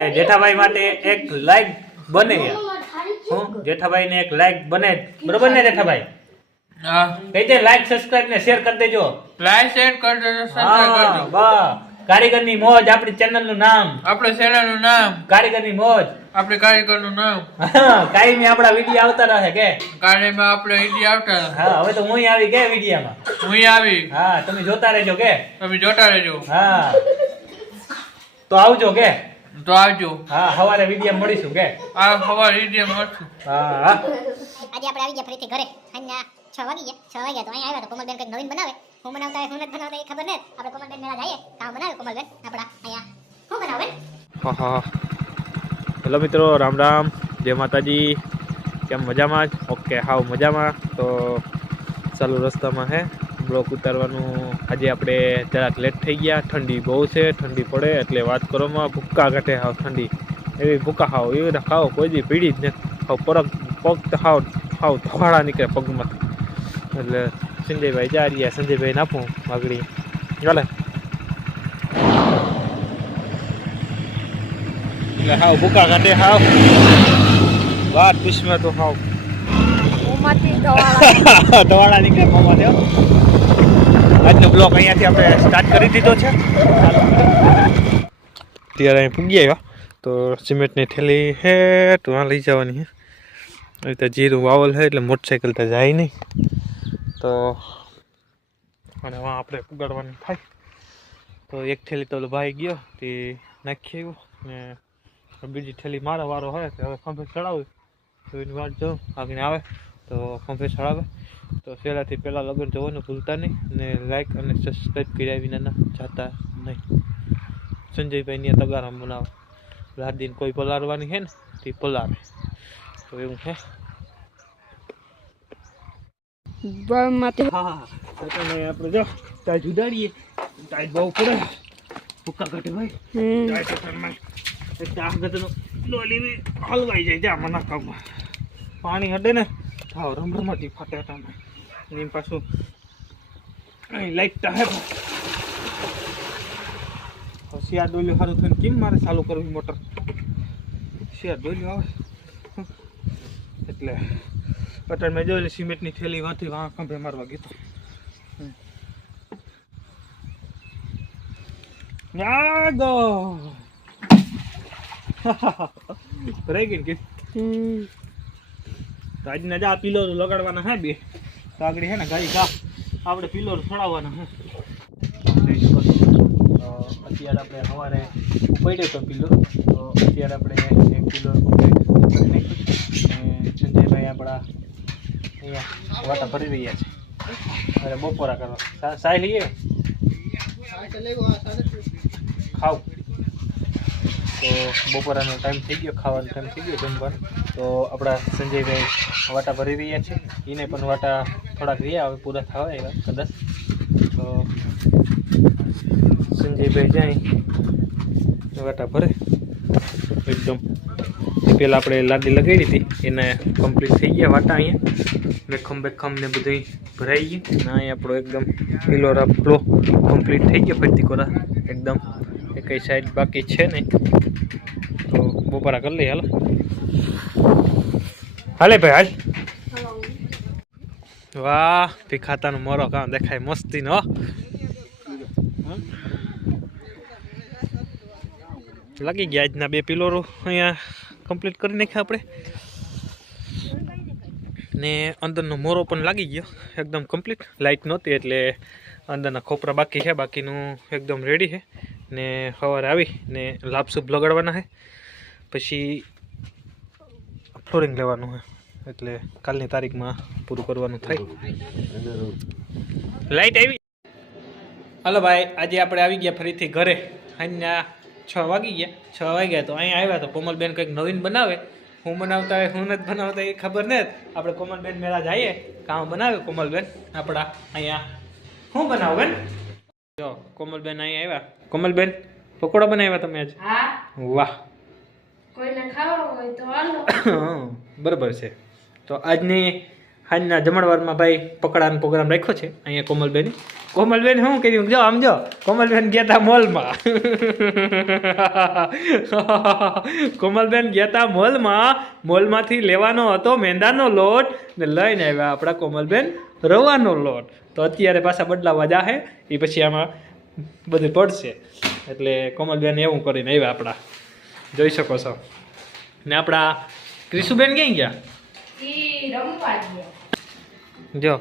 જેઠાભાઈ માટે એક લાઈક બને હું જેઠાભાઈ ને એક લાઈક બને બરોબર ને જેઠાભાઈ હા કઈ દે લાઈક સબસ્ક્રાઇબ ને શેર કરી દેજો લાઈક શેર કરી દેજો સબસ્ક્રાઇબ કરજો વાહ કારીગરની મોજ આપણી ચેનલ નું નામ આપણે ચેનલ નું નામ કારીગરની મોજ આપણે કારીગર નું નામ કાયમી આપણા વિડિયો આવતા રહે કે કાર્યમાં આપણે ઈડી આવતા હા હવે તો હું આવી કે વિડિયામાં હું આવી હા તમે જોતા રહેજો કે તમે જોતા રહેજો હા તો આવજો કે તો આવજો હા સવારે વિડિયો મળીશું કે આ ખબર ઈડી મળશું હા આજે આપણે આવી ગયા ફરીથી ઘરે સાંજના 6 વાગી ગયા 6 વાગ્યા તો અહીંયા આવ્યા તો કોમલબેન કંઈક નવીન બનાવે હું બનાવતા હોય હું નથી બનાવતા એ ખબર નથી આપણે કોમલબેન મેળા જઈએ કામ બનાવે કોમલબેન આપણા અહીંયા શું બનાવે હા હેલો મિત્રો રામ રામ જય માતાજી કેમ મજામાં જ ઓકે હાવ મજામાં તો ચાલુ રસ્તામાં હે બ્લોક ઉતારવાનું આજે આપણે જરાક લેટ થઈ ગયા ઠંડી બહુ છે ઠંડી પડે એટલે વાત કરવામાં ભૂક્કા કાઢે હાવ ઠંડી એવી ભૂક્કા ખાવ એવી રીતે ખાવ કોઈ દી પીડી જ નથી હાવ પગ તો હાવ ધોળા નીકળે પગમાં એટલે સંજયભાઈ જા રહ્યા સંજયભાઈ નાખું આગળ ચાલે એટલે હાવ ભૂકા કાઢે હાવ વાત પૂછમાં તો હાવ ધવાળા નીકળે મોમાં દેવ આજનો બ્લોક અહીંયાથી આપણે સ્ટાર્ટ કરી દીધો છે ત્યારે અહીં પૂગી આવ્યા તો સિમેન્ટની થેલી હે તો આ લઈ જવાની હે રીતે જીરું વાવલ છે એટલે મોટરસાઇકલ તો જાય નહીં તો અને વાં આપણે પુગાડવાનું થાય તો એક થેલી તો ભાઈ ગયો તે નાખી આવ્યું ને બીજી થેલી મારા વારો હોય તો હવે ખંભે ચડાવું તો એની વાત જોઉં આગળ આવે તો ખંભે ચડાવે તો પહેલાંથી પહેલાં લગ્ન જોવાનું ભૂલતા નહીં ને લાઈક અને સબસ્ક્રાઈબ કર્યા વિના જાતા નહીં સંજયભાઈની તગારામ બનાવે રાતદિન કોઈ પલાળવાની છે ને તે પલાળે તો એવું છે હા આપણે જો ટાઈટ ઉડાડીએ ટાઈટ બહુ પડે ભૂકા ઘટે ભાઈ ટાઈટ ડોલી હલવાઈ જાય જા મને કામમાં પાણી હડે ને થાવ રમરમાટી ફાટે તમે એની પાછું અહીં લાઈટ હે શિયાર ડોલ્યું સારું થઈને કેમ મારે ચાલુ કરવી મોટર શિયાર ડોલ્યું આવે એટલે પટણ મેં જોયેલી સિમેન્ટની થેલી વાંથી વાં ખંભે મારવા ગયો ગો રહી ગઈ કે તો આજના જા પિલોર લગાડવાના હે બે તો આગળ હે ને ગાડી કા આપણે પિલોર છોડાવવાના હે અત્યારે આપણે સવારે ઉપાડ્યો તો પિલોર તો અત્યારે આપણે એક પિલોર કરી નાખ્યું સંજયભાઈ આપણા અહીંયા વાટા ભરી રહ્યા છે અરે બપોરા કરવા સાય લઈએ ખાવ તો બપોરાનો ટાઈમ થઈ ગયો ખાવાનો ટાઈમ થઈ ગયો જમવાનો તો આપણા સંજયભાઈ વાટા ભરી રહ્યા છે એને પણ વાટા થોડાક રહ્યા હવે પૂરા થવા આવ્યા કદાચ તો સંજયભાઈ જાય વાટા ભરે એકદમ પહેલાં આપણે લાદી લગાડી હતી એને કમ્પ્લીટ થઈ ગયા વાટા અહીંયા બેખમ ને બધું ભરાઈ ગયું અને અહીં આપણો એકદમ પિલોર આપણો કમ્પ્લીટ થઈ ગયો ફરતી કોરા એકદમ કઈ સાઈડ બાકી છે નહીં તો બપોરા કરી લઈએ હાલે ભાઈ હાલ વાહ ભીખાતાનો મોરો કામ દેખાય મસ્તીનો લાગી ગયા આજના બે પિલોરો અહીંયા કમ્પ્લીટ કરી નાખ્યા આપણે ને અંદરનો મોરો પણ લાગી ગયો એકદમ કમ્પ્લીટ લાઇટ નહોતી એટલે અંદરના ખોપરા બાકી છે બાકીનું એકદમ રેડી છે ને સવારે આવી ને લાભસુભ લગાડવાના છે પછી ફ્લોરિંગ લેવાનું છે એટલે કાલની તારીખમાં પૂરું કરવાનું થાય લાઇટ આવી હાલો ભાઈ આજે આપણે આવી ગયા ફરીથી ઘરે સાંજના 6 વાગી ગયા 6 વાગ્યા તો અહીંયા આવ્યા તો કોમલબેન કંઈક નવીન બનાવે હું બનાવતા હોય હું નથી બનાવતા એ ખબર નથી આપણે કોમલબેન મેળા જઈએ કામ બનાવે કોમલબેન આપણા અહીંયા શું બનાવો બેન જો કોમલબેન અહીંયા આવ્યા કોમલબેન પકોડા બનાવ્યા તમે આજે હા વાહ કોઈને ખાવા હોય તો હાલો બરાબર છે તો આજની આજના જમણવારમાં ભાઈ પકડાનો પ્રોગ્રામ રાખ્યો છે અહીંયા કોમલબેન. કોમલબેન શું કર્યું જો આમ જો, કોમલબેન ગયા હતા મોલમાં. કોમલબેન ગયા હતા મોલમાંથી લેવાનો હતો મેંદાનો લોટ ને લઈને આવ્યા આપણા કોમલબેન રવાનો લોટ. તો અત્યારે પાછા બદલાવા જાહે એ પછી આમાં બધું પડશે એટલે કોમલબેન એવું કરીને આવ્યા આપણા, જોઈ શકો છો. ને આપણા ક્રિશુબેન ક્યાં ગયા? જો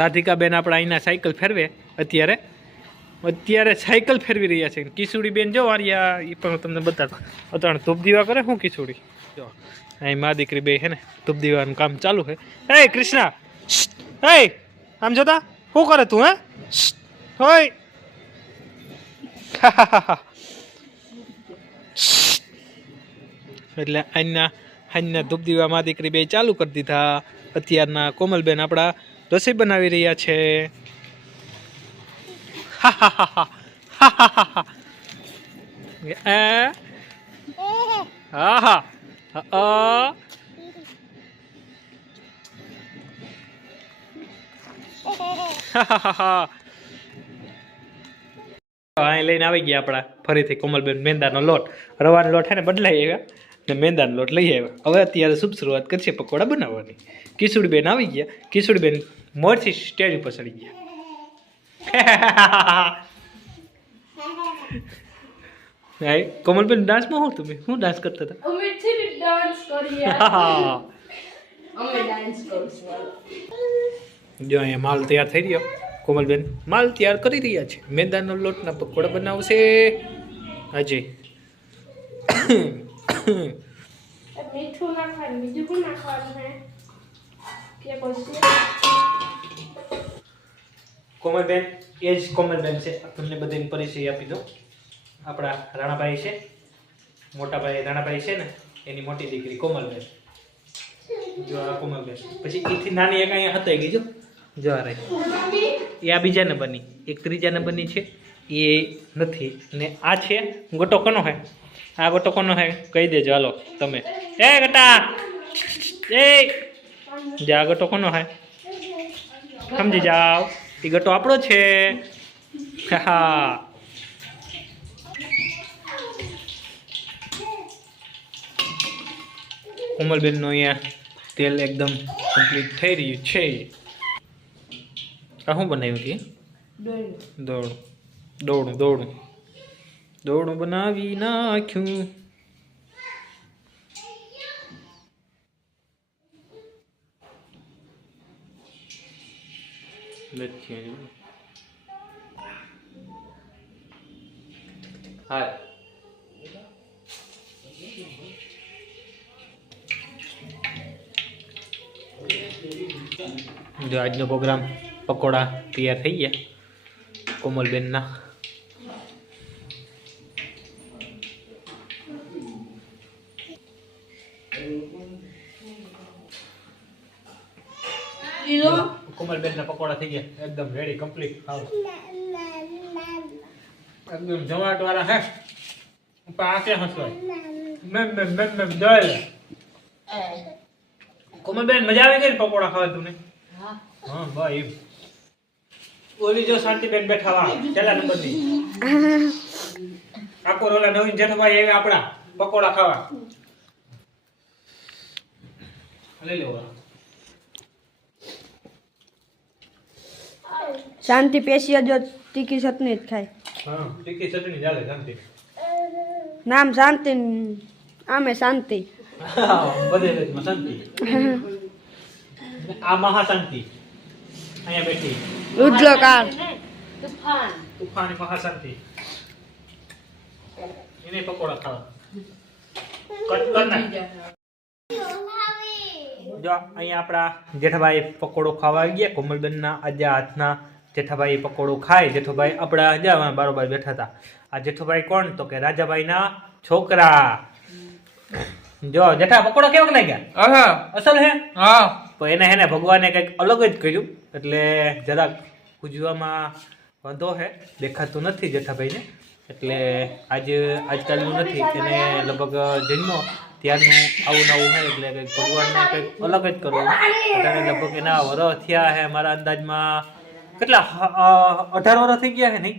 રાધિકાબેન આપણા અહીંના સાયકલ ફેરવે અત્યારે સાયકલ ફેરવી રહ્યા છે. કિશોરી બેન જો આર્યા એ પણ હું તમને બતાડું. અત્યારે ધૂપ દીવા કરે શું કિશોરી? જો અહીં મા દીકરી બે છે ને ધૂપ દીવાનું કામ ચાલુ છે. હે કૃષ્ણા, હે આમ જોતા શું કરે તું? હે હોય એટલે આજના ધૂપ દીવા મા દીકરી બે ચાલુ કરી દીધા. અત્યારના કોમલબેન આપણા રસોઈ બનાવી રહ્યા છે. અહીં લઈને આવી ગયા આપણા ફરીથી કોમલબેન મેંદાનો લોટ. રવાનો લોટ છે ને બદલાઈ આવ્યા ને મેંદાનો લોટ લઈ આવ્યા. હવે અત્યારે શુભ શરૂઆત કરશે પકોડા બનાવવાની. કિશોરીબેન આવી ગયા. કિશોરીબેન મોરથી સ્ટેજ ઉપર ચડી ગયા. કોમલબેન ડાન્સમાં શું તમે શું ડાન્સ કરતા હતા? અમે છે ને ડાન્સ કરીએ. અમે ડાન્સ કરશું. જો અહીંયા માલ તૈયાર થઈ રહ્યો. કોમલબેન માલ તૈયાર કરી રહ્યા છે. મેંદાનો લોટના પકોડા બનાવશે આજે. મીઠું નાખવાનું, બીજું શું નાખવાનું છે કે પછી? કોમલબેન એ જ કોમલબેન છે. તમને બધાને પરિચય આપી દો. આપણા રાણાભાઈ છે, મોટા ભાઈ રાણાભાઈ છે ને એની મોટી દીકરી કોમલબેન. જો આ કોમલબેન. પછી એથી નાની એક અહીંયા હતા ગઈ જો આ રહી. એ આ બીજા નંબરની, એક ત્રીજા નંબરની છે એ નથી. ને આ છે ગોટો કોનો હે? આ ગોટો કોનો હે કહી દેજો હાલો તમે. એ ગટા એ જા ગોટો કોનો હે સમજી જાઓ. એ ગોટો આપણો છે. હા કોમલબેનનું અહીંયા તેલ એકદમ કમ્પ્લીટ થઈ રહ્યું છે. આ શું બનાવ્યું કે? દોડું બનાવી નાખ્યું. હા જો આજનો પ્રોગ્રામ પકોડા તૈયાર થઈ ગયા કોમલબેનના. કોમલબેનના પકોડા થઈ ગયા એકદમ રેડી કમ્પ્લીટ. એકદમ જમાટ વાળા હે. આ કે હસવાય મેમ જોઈ લે. કોમલબેન મજા આવી ગઈ ને પકોડા ખાવા તું ને? હા ભાઈ. ઓલી જો શાંતિબેન બેઠા વા છેલ્લા નંબરની આખો રોલા નવીન જેઠભાઈ આવ્યા આપણા પકોડા ખાવા. લઈ લો. શાંતિ પેશી જો તીખી ચટણી જ ખાય. હા તીખી ચટણી ચાલે શાંતિ. નામ શાંતિ, આમે શાંતિ. બધે શાંતિ. આ મહાશાંતિ અહીંયા બેઠી. ઉજલો કાર તુફાન મહાશાંતિ. એને પકોડા ખાવા કટ કરના. જો અહીંયા આપણા જેઠાભાઈ પકોડો ખાવા આવી ગયા. કોમલબેનના આજે હાથના જેઠાભાઈ પકોડો ખાય. જેઠાભાઈ આપણા હજાર બારોબાર બેઠા હતા. આ જેઠાભાઈ કોણ? તો કે રાજાભાઈના છોકરા. જો જેઠા પકોડા કેવા લાગ્યા? અસલ હે? હા. તો એને હે ને ભગવાને કંઈક અલગ જ કર્યું એટલે જરાક પૂજવામાં વાંધો હે, દેખાતું નથી જેઠાભાઈને. એટલે આજકાલનું નથી, એને લગભગ જન્મ ત્યારનું આવું નવું હોય એટલે કંઈક ભગવાનને કંઈક અલગ જ કરવું. અત્યારે લગભગ એના વર્ષ થયા છે મારા અંદાજમાં કેટલા 18 વર્ષ થઈ ગયા છે નહીં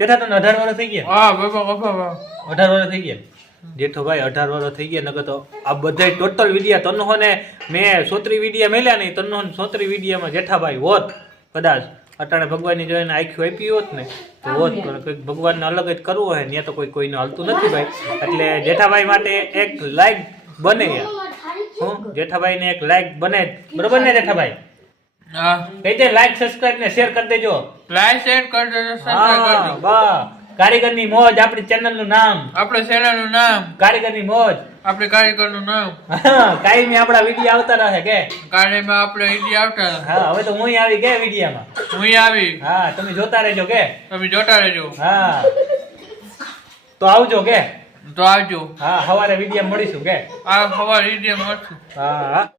જેઠા તને 18 વર્ષ થઈ ગયા? હા બાબા બાબા 18 વર્ષ થઈ ગયા જેઠો ભાઈ 18 વર્ષ થઈ ગયા. નકર તો આ બધા ટોટલ વિડીયા તન્નો ને મેં 34 વિડીયા મેલ્યા નહીં તન્નો 34 વિડીયામાં જેઠાભાઈ હોત કદાચ અટાણે ભગવાનની જોઈને આખી આપી હોત ને તો હોત. પણ કંઈક ભગવાનને અલગ જ કરવું હોય ત્યાં તો કોઈને હાલતું નથી ભાઈ. એટલે જેઠાભાઈ માટે એક લાઈક બને યાર. હું જેઠાભાઈને એક લાઈક બને બરોબર ને જેઠાભાઈ? હા કહી દે લાઈક સબસ્ક્રાઇબ ને શેર કરી દેજો. લાઈક શેર કરી દેજો સબસ્ક્રાઇબ કરી હા દેજો બા કારીગરની મોજ આપણી ચેનલ નું નામ આપણે ચેનલનું નામ કારીગરની મોજ. આપણે કારીગરનું નામ કાયમી આપણા વિડીયો આવતા રહે કે કાર્યમાં આપણે વિડીયો આવતા હા હવે તો હું આવી ગયા વિડીયામાં. હું આવી હા તમે જોતા રહેજો કે તમે જોતા રહેજો હા તો આવજો કે તો આવજો હા સવારે વિડીયો મળીશું કે આ ખબર વિડીયો મળશું હા